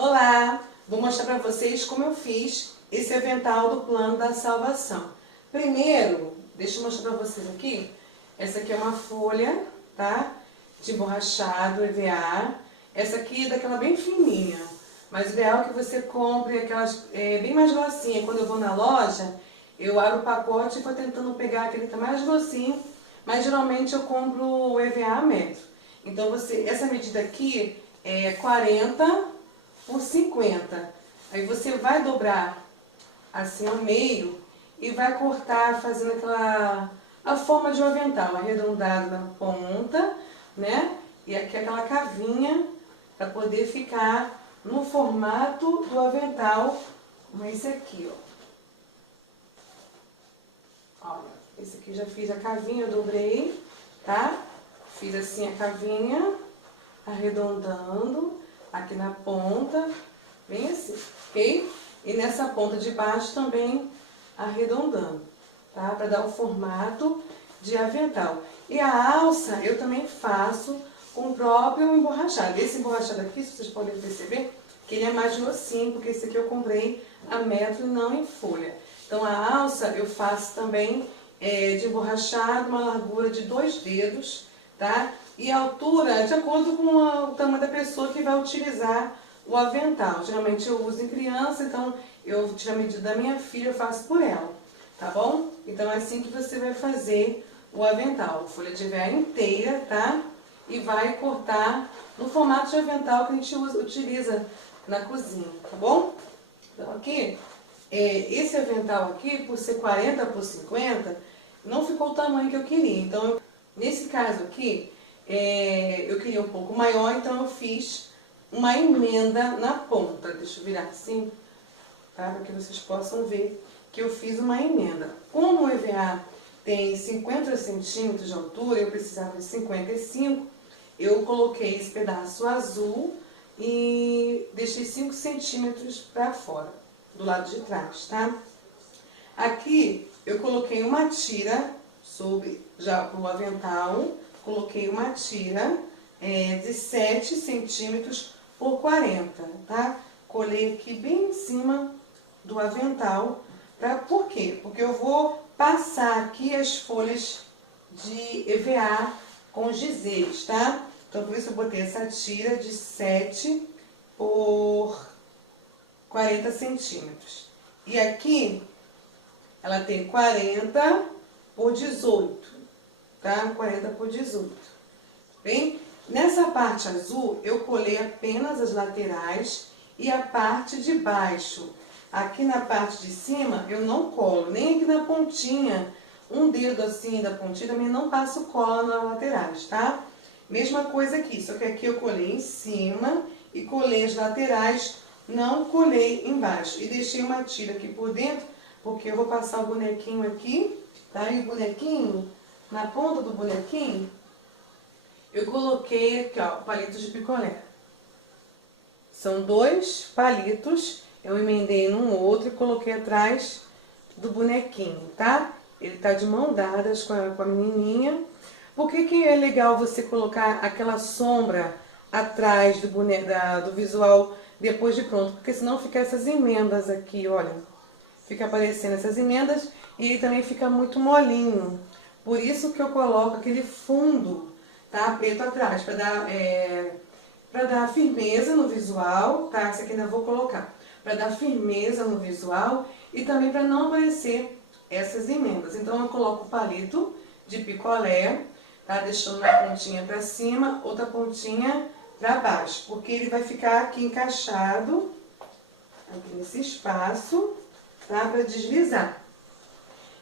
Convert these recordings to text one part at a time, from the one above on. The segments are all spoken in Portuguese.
Olá! Vou mostrar para vocês como eu fiz esse avental do Plano da Salvação. Primeiro, deixa eu mostrar para vocês aqui. Essa aqui é uma folha, tá? De emborrachado, EVA. Essa aqui é daquela bem fininha. Mas o ideal é que você compre aquelas bem mais grossinhas. Quando eu vou na loja, eu abro o pacote e vou tentando pegar aquele que tá mais grossinho. Mas geralmente eu compro o EVA a metro. Então essa medida aqui é 40 por 50. Aí você vai dobrar assim ao meio e vai cortar fazendo a forma de um avental, arredondado na ponta, né? E aqui aquela cavinha para poder ficar no formato do avental, como esse aqui, ó. Olha, esse aqui já fiz a cavinha, eu dobrei, tá? Fiz assim a cavinha, arredondando aqui na ponta, bem assim, ok? E nessa ponta de baixo também arredondando, tá? Para dar o formato de avental. E a alça eu também faço com o próprio emborrachado. Esse emborrachado aqui, se vocês podem perceber, que ele é mais grossinho, porque esse aqui eu comprei a metro e não em folha. Então a alça eu faço também de emborrachado, uma largura de 2 dedos, tá? E a altura de acordo com o tamanho da pessoa que vai utilizar o avental. Geralmente eu uso em criança, então eu tiro a medida da minha filha, eu faço por ela, tá bom? Então é assim que você vai fazer o avental. Folha de EVA inteira, tá? E vai cortar no formato de avental que a gente utiliza na cozinha, tá bom? Então aqui, esse avental aqui, por ser 40 por 50, não ficou o tamanho que eu queria. Então, nesse caso aqui, eu queria um pouco maior, então eu fiz uma emenda na ponta. Deixa eu virar assim, tá? Para que vocês possam ver que eu fiz uma emenda. Como o EVA tem 50 centímetros de altura, eu precisava de 55, eu coloquei esse pedaço azul e deixei 5 centímetros para fora, do lado de trás, tá? Aqui eu coloquei uma tira sobre, já pro avental, coloquei uma tira de 7 centímetros por 40, tá? Colei aqui bem em cima do avental. Por quê? Porque eu vou passar aqui as folhas de EVA com gizeres, tá? Então por isso eu botei essa tira de 7 por 40 centímetros. E aqui ela tem 40 por 18, tá? 40 por 18. Bem, nessa parte azul eu colei apenas as laterais e a parte de baixo. Aqui na parte de cima eu não colo, nem aqui na pontinha, um dedo assim da pontinha também não passo cola nas laterais, tá? Mesma coisa aqui, só que aqui eu colei em cima e colei as laterais, não colei embaixo. E deixei uma tira aqui por dentro, porque eu vou passar o bonequinho aqui, tá? E o bonequinho, na ponta do bonequinho, eu coloquei aqui, ó, palito de picolé. São 2 palitos, eu emendei num outro e coloquei atrás do bonequinho, tá? Ele tá de mão dadas com a menininha. Por que é legal você colocar aquela sombra atrás do visual depois de pronto? Porque senão fica essas emendas aqui, olha. Fica aparecendo essas emendas e ele também fica muito molinho. Por isso que eu coloco aquele fundo, tá? Preto atrás, para dar firmeza no visual, tá? Esse aqui ainda vou colocar. Para dar firmeza no visual e também para não aparecer essas emendas. Então eu coloco o palito de picolé, tá? Deixando uma pontinha para cima, outra pontinha para baixo, porque ele vai ficar aqui encaixado, aqui nesse espaço, tá? Para deslizar.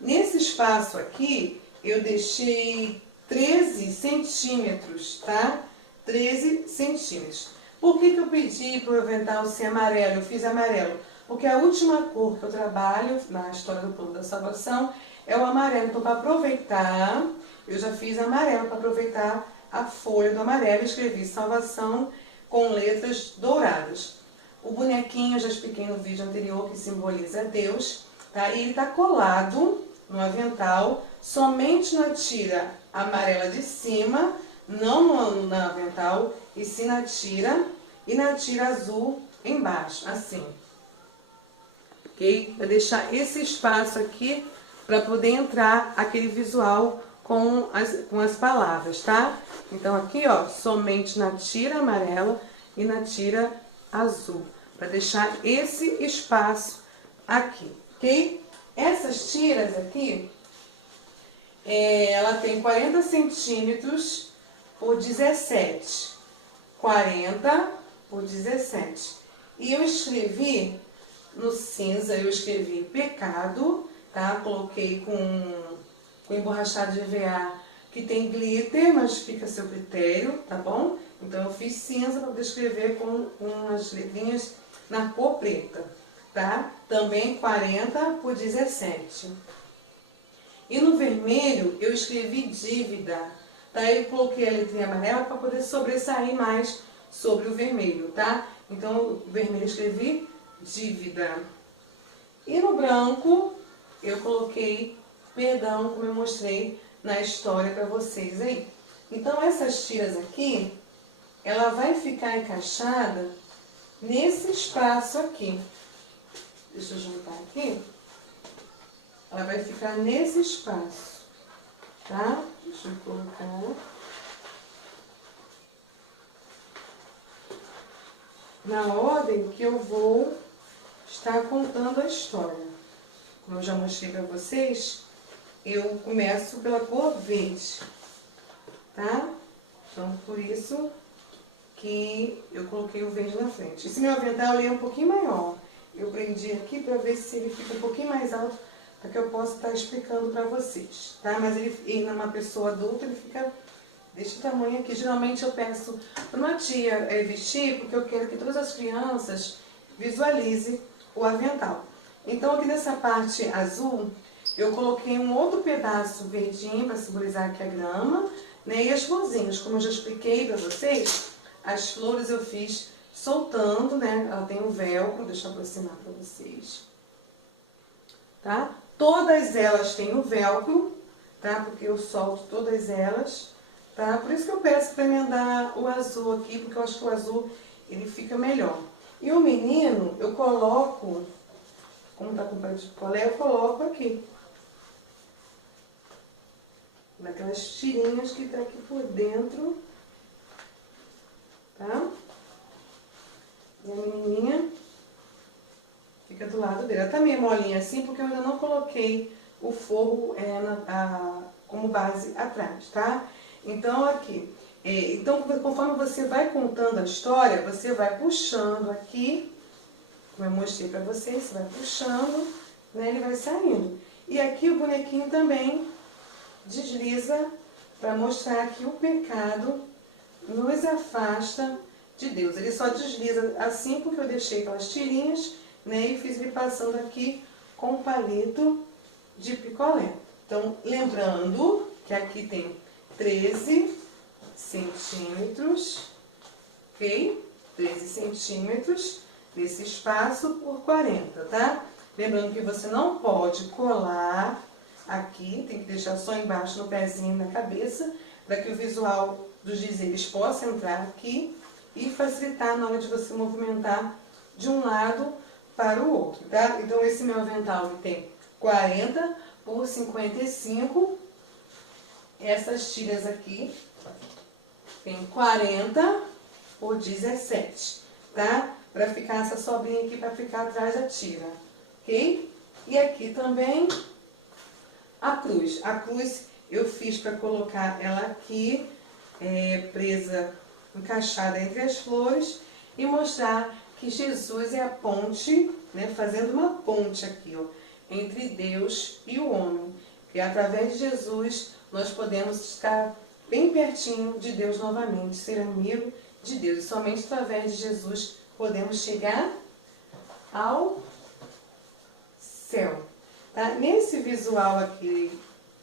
Nesse espaço aqui, eu deixei 13 centímetros, tá? 13 centímetros. Por que eu pedi para o avental ser amarelo? Eu fiz amarelo, porque a última cor que eu trabalho na história do Plano da Salvação é o amarelo. Então, para aproveitar, eu já fiz amarelo, para aproveitar a folha do amarelo, escrevi salvação com letras douradas. O bonequinho, eu já expliquei no vídeo anterior, que simboliza Deus, tá? E ele está colado no avental, somente na tira amarela de cima, não no avental, e sim na tira, e na tira azul embaixo, assim. Ok? Vai deixar esse espaço aqui para poder entrar aquele visual com as palavras, tá? Então aqui, ó, somente na tira amarela e na tira azul, para deixar esse espaço aqui, ok? Essas tiras aqui, ela tem 40 centímetros por 17, 40 por 17. E eu escrevi no cinza, eu escrevi pecado, tá? Coloquei com emborrachado de EVA que tem glitter, mas fica a seu critério, tá bom? Então eu fiz cinza para poder escrever com umas letrinhas na cor preta, tá? Também 40 por 17. E no vermelho eu escrevi dívida, tá? Eu coloquei a letrinha amarela para poder sobressair mais sobre o vermelho, tá? Então o vermelho eu escrevi dívida. E no branco eu coloquei perdão, como eu mostrei na história para vocês aí. Então essas tiras aqui, ela vai ficar encaixada nesse espaço aqui. Deixa eu juntar aqui. Ela vai ficar nesse espaço, tá? Deixa eu colocar. Na ordem que eu vou estar contando a história. Como eu já mostrei para vocês, eu começo pela cor verde, tá? Então, por isso que eu coloquei o verde na frente. Esse meu avental ele é um pouquinho maior. Eu prendi aqui para ver se ele fica um pouquinho mais alto, para que eu possa estar explicando para vocês, tá? Mas ele numa pessoa adulta, ele fica desse tamanho aqui. Geralmente eu peço para uma tia vestir, porque eu quero que todas as crianças visualizem o avental. Então aqui nessa parte azul, eu coloquei um outro pedaço verdinho para simbolizar aqui a grama, né? E as florzinhas, como eu já expliquei para vocês, as flores eu fiz soltando, né? Ela tem um velcro, deixa eu aproximar para vocês, tá? Todas elas têm um velcro, tá? Porque eu solto todas elas, tá? Por isso que eu peço para emendar o azul aqui, porque eu acho que o azul ele fica melhor. E o menino, eu coloco, como tá com pé de picolé, eu coloco aqui. Naquelas tirinhas que tá aqui por dentro, tá? E a menininha fica do lado dele. Ela tá meio molinha assim, porque eu ainda não coloquei o forro como base atrás, tá? Então aqui, então conforme você vai contando a história, você vai puxando aqui, como eu mostrei pra vocês, você vai puxando, né, ele vai saindo. E aqui o bonequinho também desliza para mostrar que o pecado nos afasta de Deus. Ele só desliza assim porque eu deixei aquelas tirinhas, né, e fiz ele passando aqui com o palito de picolé. Então, lembrando que aqui tem 13 centímetros, ok? 13 centímetros desse espaço por 40, tá? Lembrando que você não pode colar aqui, tem que deixar só embaixo no pezinho, na cabeça, para que o visual dos dizeres possa entrar aqui e facilitar na hora de você movimentar de um lado para o outro, tá? Então esse meu avental tem 40 por 55, essas tiras aqui tem 40 por 17, tá? Para ficar essa sobrinha aqui, para ficar atrás da tira, ok? E aqui também a cruz. A cruz eu fiz para colocar ela aqui, presa, encaixada entre as flores, e mostrar que Jesus é a ponte, né, fazendo uma ponte aqui, ó, entre Deus e o homem. E através de Jesus nós podemos estar bem pertinho de Deus novamente, ser amigo de Deus. E somente através de Jesus podemos chegar ao céu. Tá? Nesse visual aqui,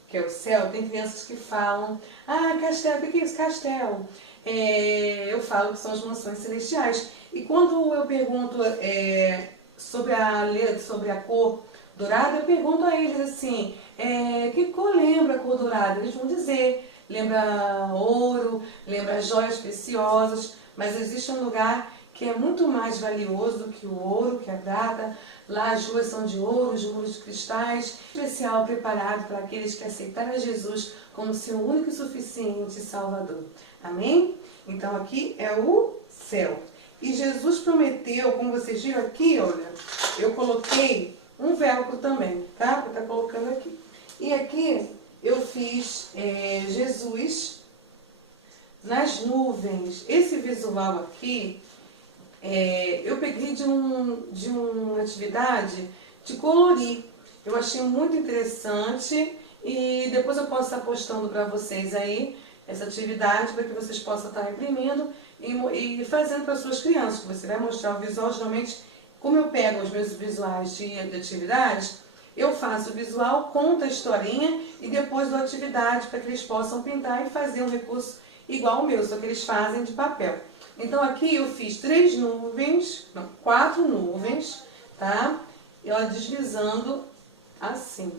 que é o céu, tem crianças que falam: ah, castelo, o que é isso? Castelo. Eu falo que são as mansões celestiais. E quando eu pergunto sobre a cor dourada, eu pergunto a eles assim: que cor lembra a cor dourada? Eles vão dizer: lembra ouro, lembra joias preciosas, mas existe um lugar que é muito mais valioso do que o ouro, que a prata. Lá as ruas são de ouro, os muros de cristais, especial preparado para aqueles que aceitaram a Jesus como seu único e suficiente Salvador. Amém? Então aqui é o céu. E Jesus prometeu, como vocês viram aqui, olha, eu coloquei um velcro também, tá? Vou estar colocando aqui. E aqui eu fiz Jesus nas nuvens. Esse visual aqui, eu peguei de uma atividade de colorir. Eu achei muito interessante e depois eu posso estar postando para vocês aí essa atividade para que vocês possam estar imprimindo e fazendo para as suas crianças. Você vai mostrar o visual, geralmente, como eu pego os meus visuais de atividades, eu faço o visual, conto a historinha e depois dou atividade para que eles possam pintar e fazer um recurso igual ao meu, só que eles fazem de papel. Então aqui eu fiz 4 nuvens, tá? E ela deslizando assim.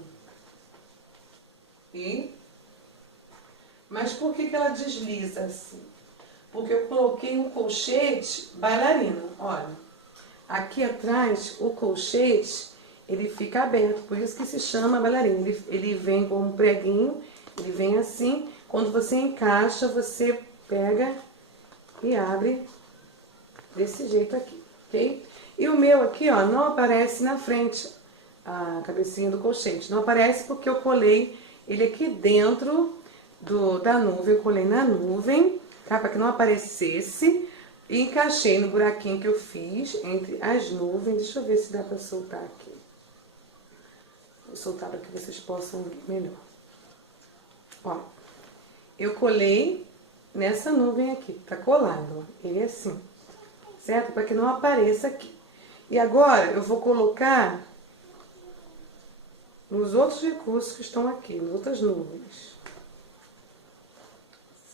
Mas por que ela desliza assim? Porque eu coloquei um colchete bailarino, olha. Aqui atrás, o colchete, ele fica aberto, por isso que se chama bailarino. Ele vem com um preguinho, ele vem assim. Quando você encaixa, você pega e abre desse jeito aqui, ok? E o meu aqui, ó, não aparece na frente a cabecinha do colchete. Não aparece porque eu colei ele aqui dentro da nuvem. Eu colei na nuvem, tá? Para que não aparecesse. E encaixei no buraquinho que eu fiz entre as nuvens. Deixa eu ver se dá para soltar aqui. Vou soltar para que vocês possam ver melhor. Ó, eu colei nessa nuvem aqui, tá colado, ó. Ele é assim, certo? Para que não apareça aqui. E agora eu vou colocar nos outros recursos que estão aqui, nas outras nuvens.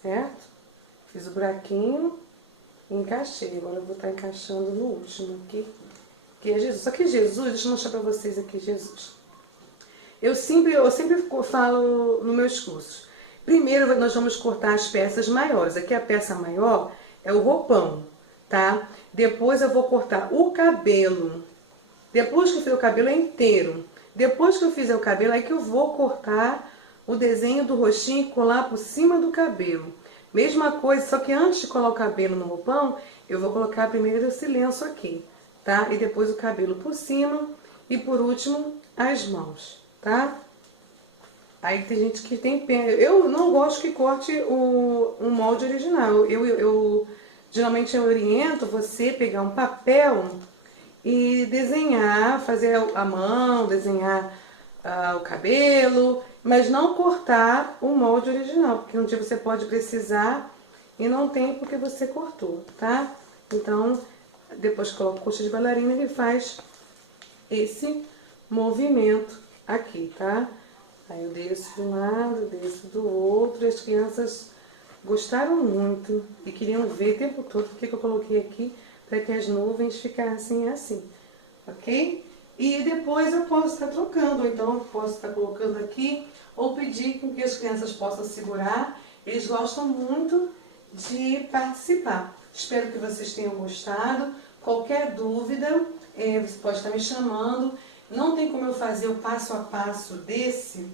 Certo? Fiz o buraquinho. Encaixei, agora eu vou estar encaixando no último aqui, que é Jesus. Só que Jesus, deixa eu mostrar para vocês aqui Jesus. Eu sempre falo nos meus cursos. Primeiro nós vamos cortar as peças maiores. Aqui a peça maior é o roupão, tá? Depois eu vou cortar o cabelo. Depois que eu fizer o cabelo é inteiro. Depois que eu fizer o cabelo, aí que eu vou cortar o desenho do rostinho e colar por cima do cabelo. Mesma coisa, só que antes de colocar o cabelo no roupão, eu vou colocar primeiro esse lenço aqui, tá? E depois o cabelo por cima e por último as mãos, tá? Aí tem gente que tem pena. Eu não gosto que corte o molde original. Geralmente eu oriento você pegar um papel e desenhar, fazer a mão, desenhar o cabelo, mas não cortar o molde original, porque um dia você pode precisar e não tem porque você cortou, tá? Então, depois que coloca coxa de bailarina, ele faz esse movimento aqui, tá? Aí eu desço de um lado, desço do outro, e as crianças gostaram muito e queriam ver o tempo todo porque eu coloquei aqui para que as nuvens ficassem assim, ok? E depois eu posso estar trocando, ou então eu posso estar colocando aqui, ou pedir que as crianças possam segurar. Eles gostam muito de participar. Espero que vocês tenham gostado. Qualquer dúvida, você pode estar me chamando. Não tem como eu fazer o passo a passo desse,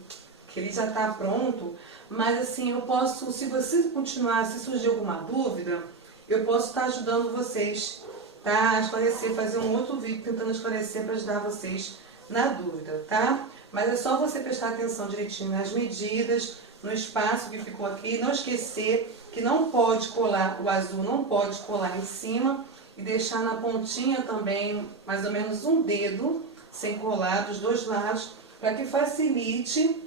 que ele já está pronto, mas assim, eu posso, se você continuar, se surgir alguma dúvida, eu posso estar ajudando vocês, tá? A esclarecer, fazer um outro vídeo tentando esclarecer para ajudar vocês na dúvida, tá? Mas é só você prestar atenção direitinho nas medidas, no espaço que ficou aqui, não esquecer que não pode colar, o azul não pode colar em cima e deixar na pontinha também mais ou menos um dedo, sem colar dos dois lados, para que facilite,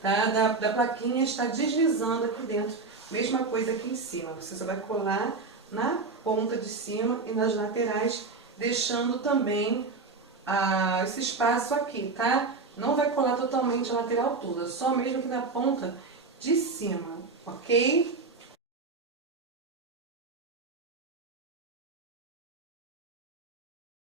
tá, da plaquinha estar deslizando aqui dentro. Mesma coisa aqui em cima, você só vai colar na ponta de cima e nas laterais, deixando também esse espaço aqui, tá? Não vai colar totalmente a lateral toda, só mesmo aqui na ponta de cima, ok?